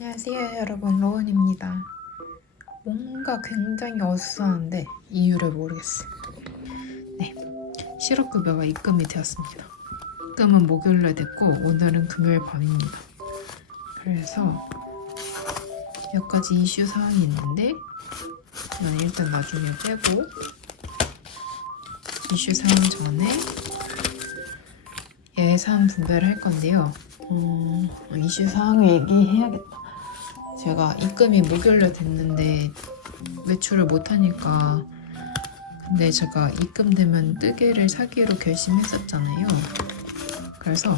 안녕하세요 여러분, 로운입니다. 뭔가 굉장히 어수선한데 이유를 모르겠어요. 네, 실업급여가 입금이 되었습니다. 입금은 목요일에 됐고 오늘은 금요일 밤입니다. 그래서 몇 가지 이슈 사항이 있는데 저는 일단 나중에 빼고 이슈 사항 전에 예산 분배를 할 건데요. 이슈 사항을 얘기해야겠다. 제가 입금이 목요일에 됐는데 외출을 못하니까, 근데 제가 입금되면 뜨개를 사기로 결심했었잖아요. 그래서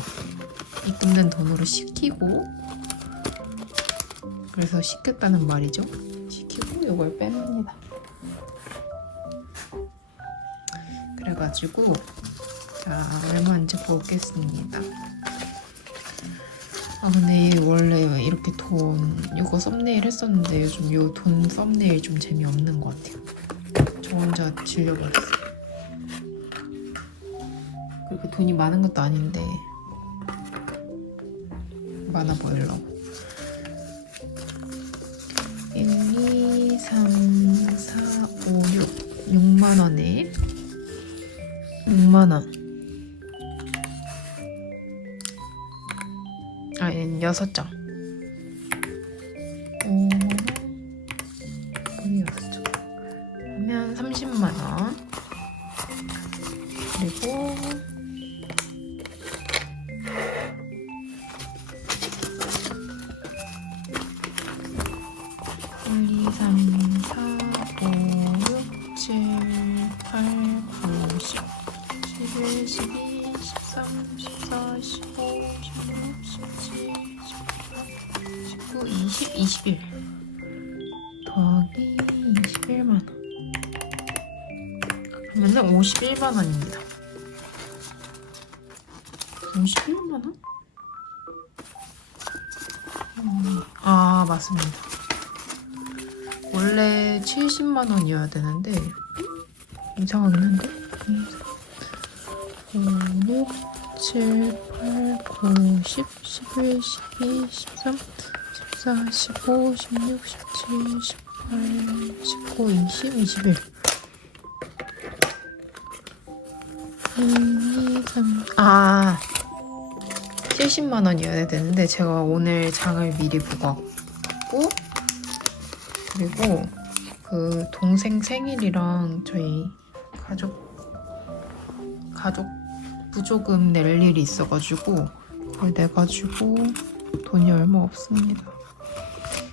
입금된 돈으로 시키고, 그래서 시켰다는 말이죠. 시키고 이걸 뺍니다. 그래가지고 자, 얼마인지 보겠습니다. 근데 원래 이렇게 돈 이거 썸네일 했었는데 요즘 요 돈 썸네일 좀 재미없는 것 같아요. 저 혼자 질려버렸어요. 그렇게 돈이 많은 것도 아닌데 많아 보이려고. 1, 2, 3, 4, 5, 6 6만원에 6만원 6장. 6장 하면 30만원. 그리고 1, 2, 3, 4, 5, 6, 7, 8, 9, 10, 11, 12, 13, 14, 15, 16, 17, 19, 20, 21 더하기 21만원 그러면은 51만원입니다. 51만원? 맞습니다. 원래 70만원이어야 되는데 이상하긴 한데 5, 6, 7, 8, 9, 10, 11, 12, 13, 14, 15, 16, 17, 18, 19, 20, 21 1, 2, 3 70만원이어야 되는데 제가 오늘 장을 미리 보고 왔고, 그리고 그 동생 생일이랑 저희 가족 부조금 낼 일이 있어가지고 그걸 내가지고 돈이 얼마 없습니다.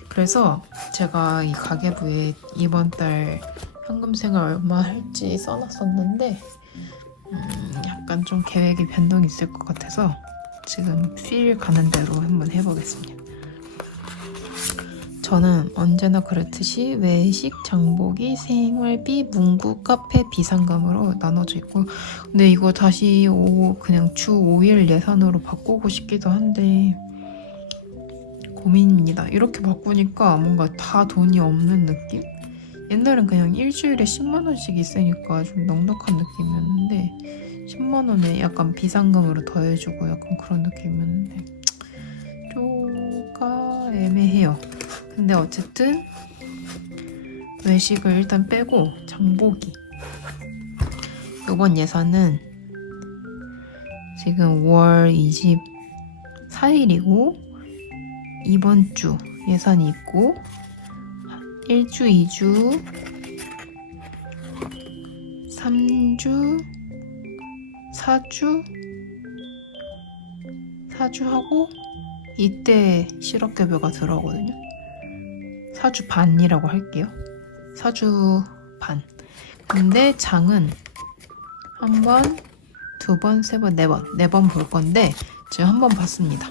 그래서 제가 이 가계부에 이번 달 현금생활 얼마 할지 써놨었는데 약간 좀 계획이 변동이 있을 것 같아서 지금 필 가는 대로 한번 해보겠습니다. 저는 언제나 그렇듯이 외식, 장보기, 생활비, 문구, 카페, 비상금으로 나눠져 있고, 근데 이거 다시 그냥 주 5일 예산으로 바꾸고 싶기도 한데 고민입니다. 이렇게 바꾸니까 뭔가 다 돈이 없는 느낌? 옛날엔 그냥 일주일에 10만원씩 있으니까 좀 넉넉한 느낌이었는데 10만원에 약간 비상금으로 더해주고 약간 그런 느낌이었는데 조금 애매해요. 근데 어쨌든 외식을 일단 빼고 장보기, 이번 예산은 지금 5월 24일이고 이번 주 예산이 있고 1주, 2주, 3주, 4주 하고 이때 실업급여가 들어오거든요. 4주 반이라고 할게요. 4주 반. 근데 장은 한 번, 두 번, 세 번, 네 번 볼 건데 지금 한 번 봤습니다.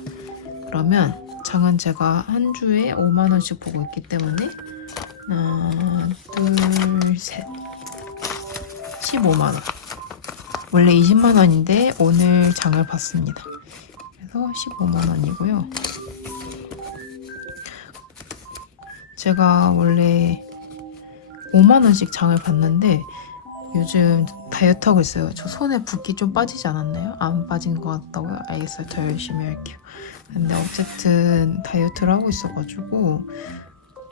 그러면 장은 제가 한 주에 5만원씩 보고 있기 때문에 하나, 둘, 셋 15만원. 원래 20만원인데 오늘 장을 봤습니다. 그래서 15만원이고요. 제가 원래 5만원씩 장을 봤는데 요즘 다이어트 하고 있어요. 저 손에 붓기 좀 빠지지 않았나요? 안 빠진 것 같다고요? 알겠어요. 더 열심히 할게요. 근데 어쨌든 다이어트를 하고 있어가지고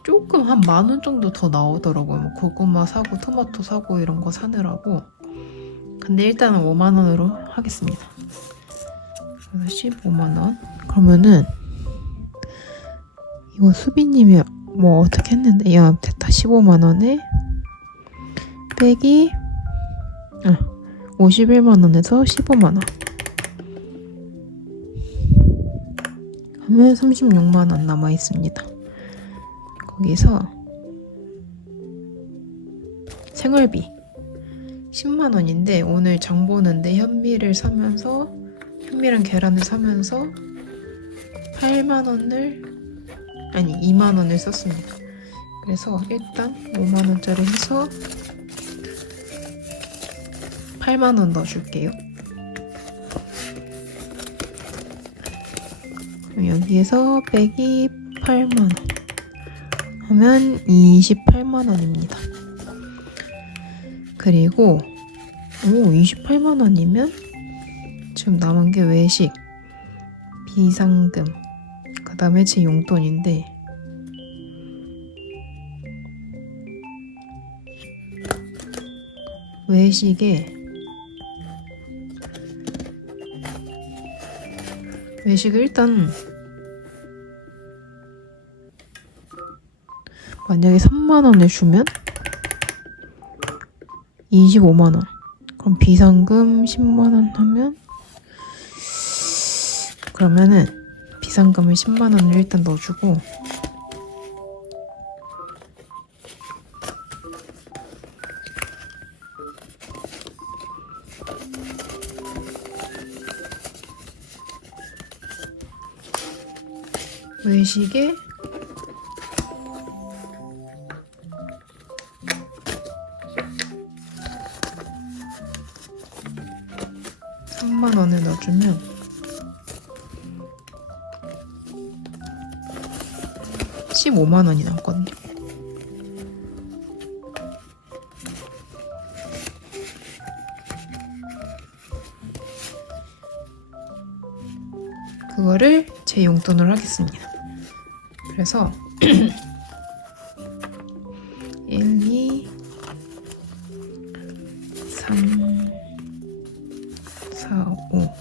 조금 한 10,000원 정도 더 나오더라고요. 뭐 고구마 사고 토마토 사고 이런 거 사느라고. 근데 일단은 5만 원으로 하겠습니다. 그래서 15만 원. 그러면은 이거 수비님이 뭐 어떻게 했는데 야 됐다. 15만 원에 빼기 51만 원에서 15만 원 하면 36만 원 남아 있습니다. 거기서 생활비 10만 원인데 오늘 장 보는데 현미랑 계란을 사면서 8만 원을 아니 2만 원을 썼습니다. 그래서 일단 5만 원짜리 해서 8만 원 넣어줄게요. 여기에서 빼기 8만 원 하면 28만 원입니다. 그리고 28만 원이면 지금 남은 게 외식, 비상금, 그 다음에 제 용돈인데 외식을 일단 만약에 3만 원을 주면 25만 원. 그럼 비상금 10만 원 하면 그러면은 비상금을 10만 원을 일단 넣어주고 외식에 3만 원을 넣어주면 15만 원이 남거든요. 그거를 제 용돈으로 하겠습니다. 그래서 1, 2, 3, 4, 5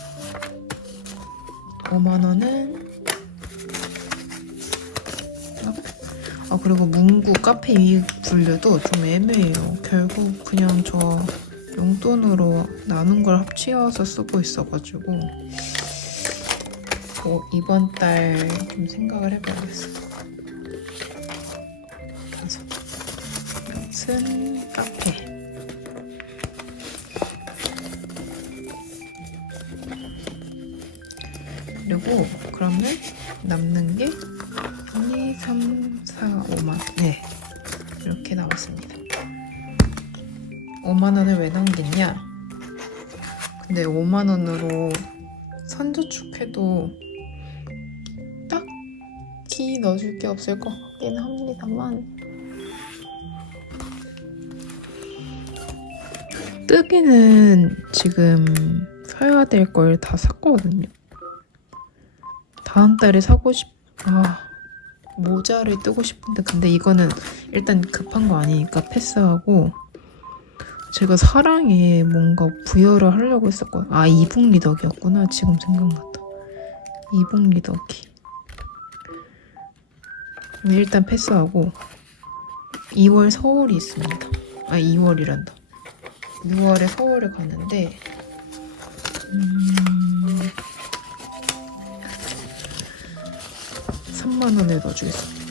5만 원은 그리고 문구 카페 이익 분류도 좀 애매해요. 결국 그냥 저 용돈으로 나눈 걸 합치어서 쓰고 있어가지고 이번 달 좀 생각을 해봐야겠어요. 그래서 무슨 카페 그리고 그러면 남는 게 2, 3, 4, 5만 네 이렇게 나왔습니다. 5만 원을 왜 남겼냐? 근데 5만 원으로 선저축해도 딱히 넣어줄 게 없을 것 같긴 합니다만 뜨개는 지금 사야 될 걸 다 샀거든요. 다음 달에 모자를 뜨고 싶은데 근데 이거는 일단 급한 거 아니니까 패스하고 제가 사랑에 뭔가 부여를 하려고 했었거든요. 이북 리더기였구나. 지금 생각났다. 이북 리더기. 일단 패스하고 2월 서울이 있습니다. 2월이란다. 6월에 서울에 가는데 3만 원을 넣어주겠습니다.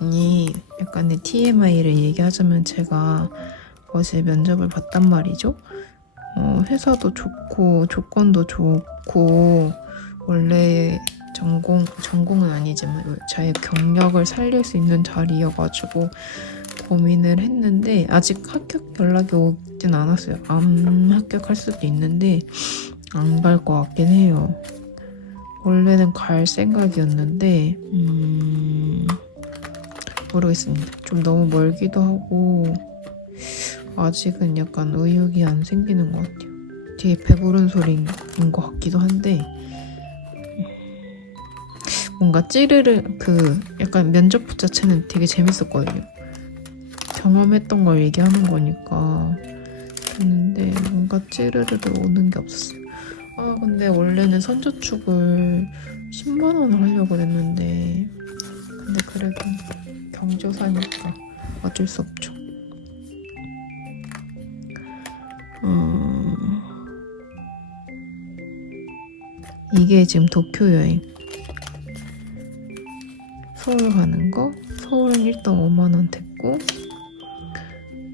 아니 약간 내 TMI를 얘기하자면 제가 어제 면접을 봤단 말이죠. 회사도 좋고 조건도 좋고 원래 전공은 아니지만 자의 경력을 살릴 수 있는 자리여가지고 고민을 했는데 아직 합격 연락이 오진 않았어요. 안 합격할 수도 있는데 안 갈 것 같긴 해요. 원래는 갈 생각이었는데 모르겠습니다. 좀 너무 멀기도 하고 아직은 약간 의욕이 안 생기는 것 같아요. 뒤에 배부른 소리인 것 같기도 한데 뭔가 찌르르 약간 면접 자체는 되게 재밌었거든요. 경험했던 걸 얘기하는 거니까 했는데 뭔가 찌르르르 오는 게 없었어요. 근데 원래는 선저축을 10만 원을 하려고 했는데 근데 그래도 경조사니까 어쩔 수 없죠. 이게 지금 도쿄 여행. 서울 가는 거. 서울은 일단 5만 원 됐고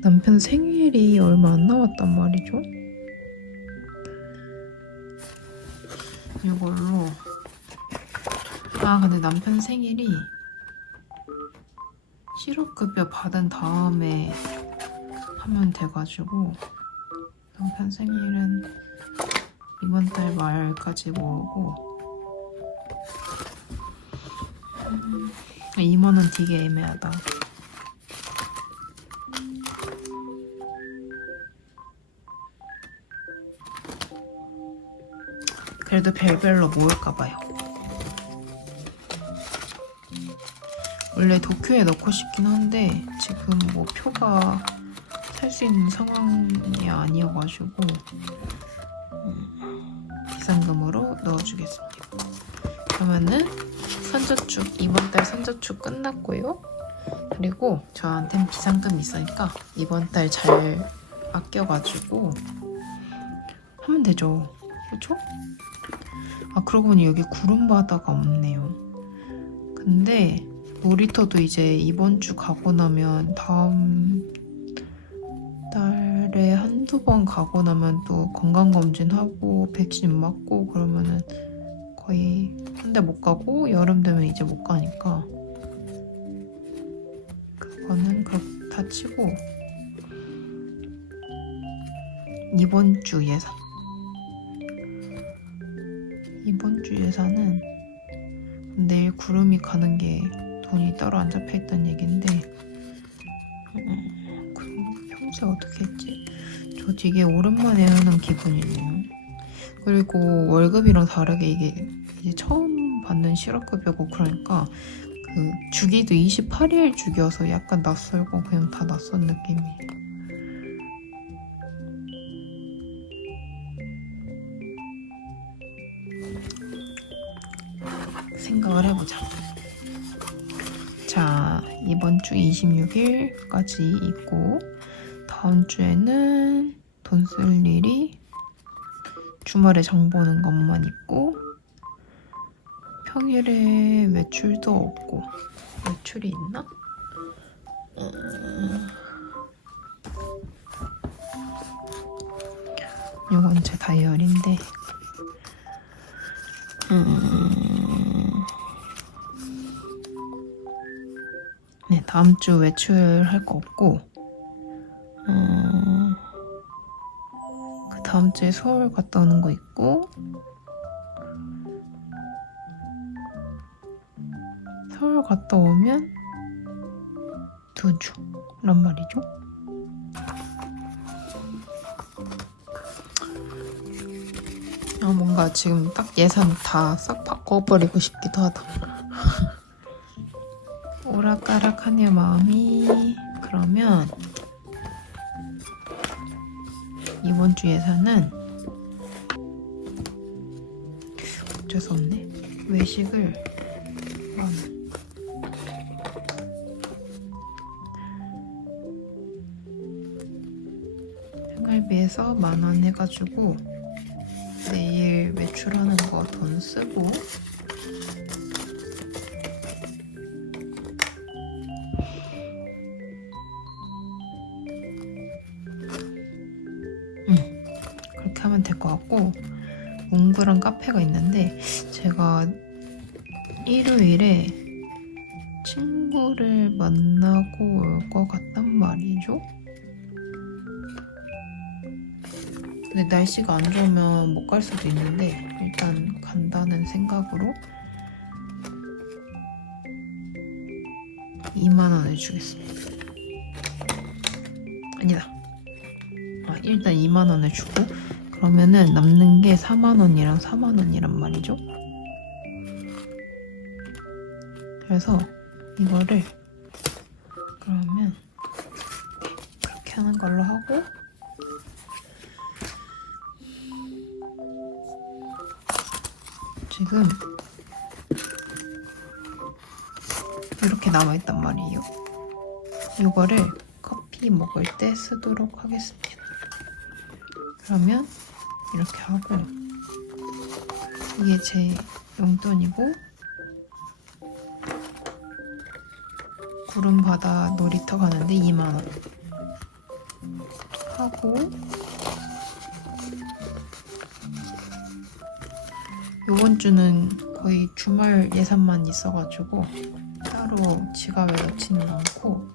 남편 생일이 얼마 안 남았단 말이죠. 이걸로 근데 남편 생일이 실업급여 받은 다음에 하면 돼가지고 남편 생일은 이번 달 말까지 모으고 2만 원 되게 애매하다. 그래도 별별로 모을까봐요. 원래 도쿄에 넣고 싶긴 한데 지금 뭐 표가 살 수 있는 상황이 아니어가지고 비상금으로 넣어주겠습니다. 그러면은 선저축 이번 달 선저축 끝났고요. 그리고 저한텐 비상금이 있으니까 이번 달 잘 아껴가지고 하면 되죠. 그렇죠? 그러고 보니 여기 구름바다가 없네요. 근데 놀이터도 이제 이번 주 가고 나면 다음 달에 한두 번 가고 나면 또 건강검진하고 백신 맞고 그러면은 거의 한 달 못 가고 여름 되면 이제 못 가니까 그거는 그렇다 치고 이번 주 예산은 내일 구름이 가는 게 돈이 따로 안 잡혀있다는 얘긴데 그럼 평소에 어떻게 했지? 저 되게 오랜만에 하는 기분이네요. 그리고 월급이랑 다르게 이게 이제 처음 받는 실업급여고 그러니까 주기도 28일 주기여서 약간 낯설고 그냥 다 낯선 느낌이에요. 생각을 해보자. 자, 이번 주 26일까지 있고 다음 주에는 돈 쓸 일이 주말에 장 보는 것만 있고 평일에 외출도 없고 외출이 있나? 이건 제 다이어리인데 네, 다음 주 외출할 거 없고 그 다음 주에 서울 갔다 오는 거 있고 서울 갔다 오면 2주란 말이죠. 뭔가 지금 딱 예산 다 싹 바꿔버리고 싶기도 하다. 오락가락하네요 마음이. 그러면 이번 주 예산은 어쩔 수 없네. 외식을 생활비에서 10,000원 해가지고 내일 외출하는 거 돈 쓰고 그렇게 하면 될 것 같고 몽그랑 카페가 있는데 제가 일요일에 친구를 만나고 올 것 같단 말이죠. 근데 날씨가 안 좋으면 못 갈 수도 있는데 일단 간다는 생각으로 이 2만 원을 주겠습니다. 아니다. 일단 2만 원을 주고 그러면은 남는 게 4만 원이랑 4만 원이란 말이죠. 그래서 이거를 그러면 그렇게 하는 걸로 하고 지금 이렇게 남아있단 말이에요. 이거를 커피 먹을 때 쓰도록 하겠습니다. 그러면 이렇게 하고 이게 제 용돈이고 구름바다 놀이터 가는데 2만 원 하고 요번 주는 거의 주말 예산만 있어가지고 따로 지갑에 넣지는 않고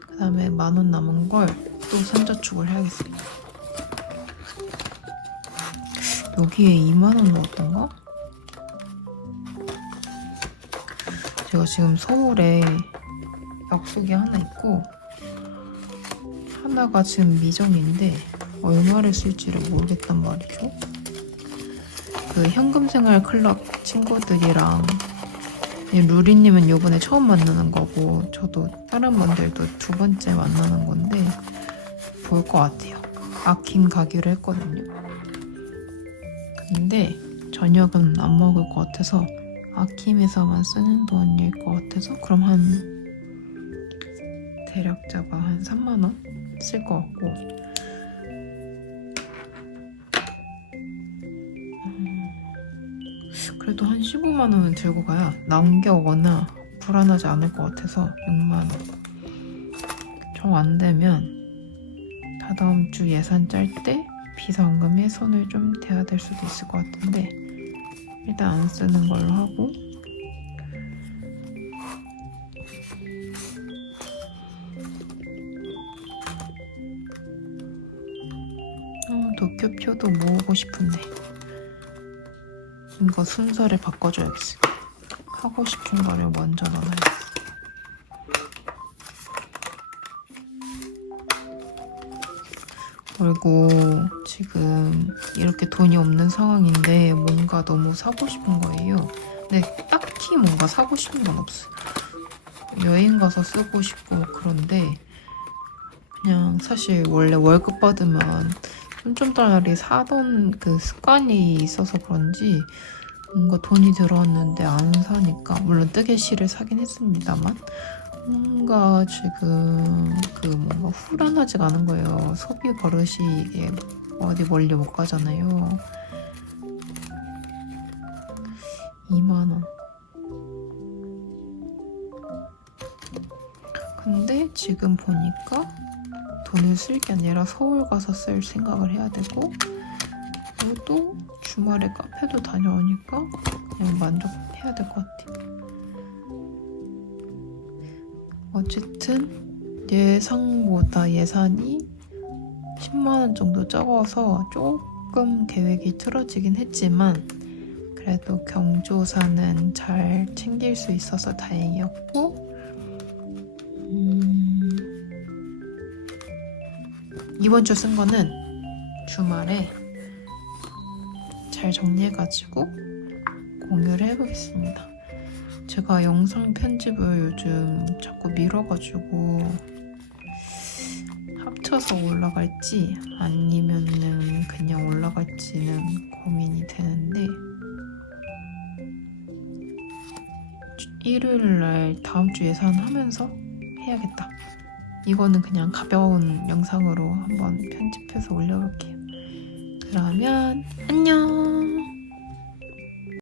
그 다음에 1만 원 남은 걸 또 선저축을 해야겠습니다. 여기에 2만 원 넣었던가? 제가 지금 서울에 약속이 하나 있고 하나가 지금 미정인데 얼마를 쓸지를 모르겠단 말이죠. 그 현금생활 클럽 친구들이랑 루리님은 요번에 처음 만나는 거고 저도 다른 분들도 2번째 만나는 건데 볼 것 같아요. 아킴 가기로 했거든요. 근데 저녁은 안 먹을 것 같아서 아킴에서만 쓰는 돈일 것 같아서 그럼 한 대략자가 한 3만 원 쓸 것 같고 그래도 한 15만 원은 들고 가야 남겨오거나 불안하지 않을 것 같아서 6만 원. 정 안 되면 다다음 주 예산 짤 때 비상금에 손을 좀 대야 될 수도 있을 것 같은데 일단 안 쓰는 걸로 하고 도쿄표도 모으고 싶은데 이거 순서를 바꿔줘야겠어. 하고 싶은 거를 먼저 넣어야겠어. 그리고 지금 이렇게 돈이 없는 상황인데 뭔가 너무 사고 싶은 거예요. 근데 딱히 뭔가 사고 싶은 건 없어요. 여행 가서 쓰고 싶고 그런데 그냥 사실 원래 월급 받으면 쫌쫌따리 사던 그 습관이 있어서 그런지 뭔가 돈이 들어왔는데 안 사니까 물론 뜨개실을 사긴 했습니다만 뭔가 지금 그 뭔가 후련하지가 않은 거예요. 소비 버릇이 이게 어디 멀리 못 가잖아요. 2만 원. 근데 지금 보니까 돈을 쓸 게 아니라 서울 가서 쓸 생각을 해야 되고 그리고 또 주말에 카페도 다녀오니까 그냥 만족해야 될 것 같아요. 어쨌든 예상보다 예산이 10만 원 정도 적어서 조금 계획이 틀어지긴 했지만 그래도 경조사는 잘 챙길 수 있어서 다행이었고 이번 주 쓴 거는 주말에 잘 정리해가지고 공유를 해보겠습니다. 제가 영상 편집을 요즘 자꾸 미뤄가지고 합쳐서 올라갈지 아니면은 그냥 올라갈지는 고민이 되는데 일요일날 다음 주 예산하면서 해야겠다. 이거는 그냥 가벼운 영상으로 한번 편집해서 올려볼게요. 그러면 안녕.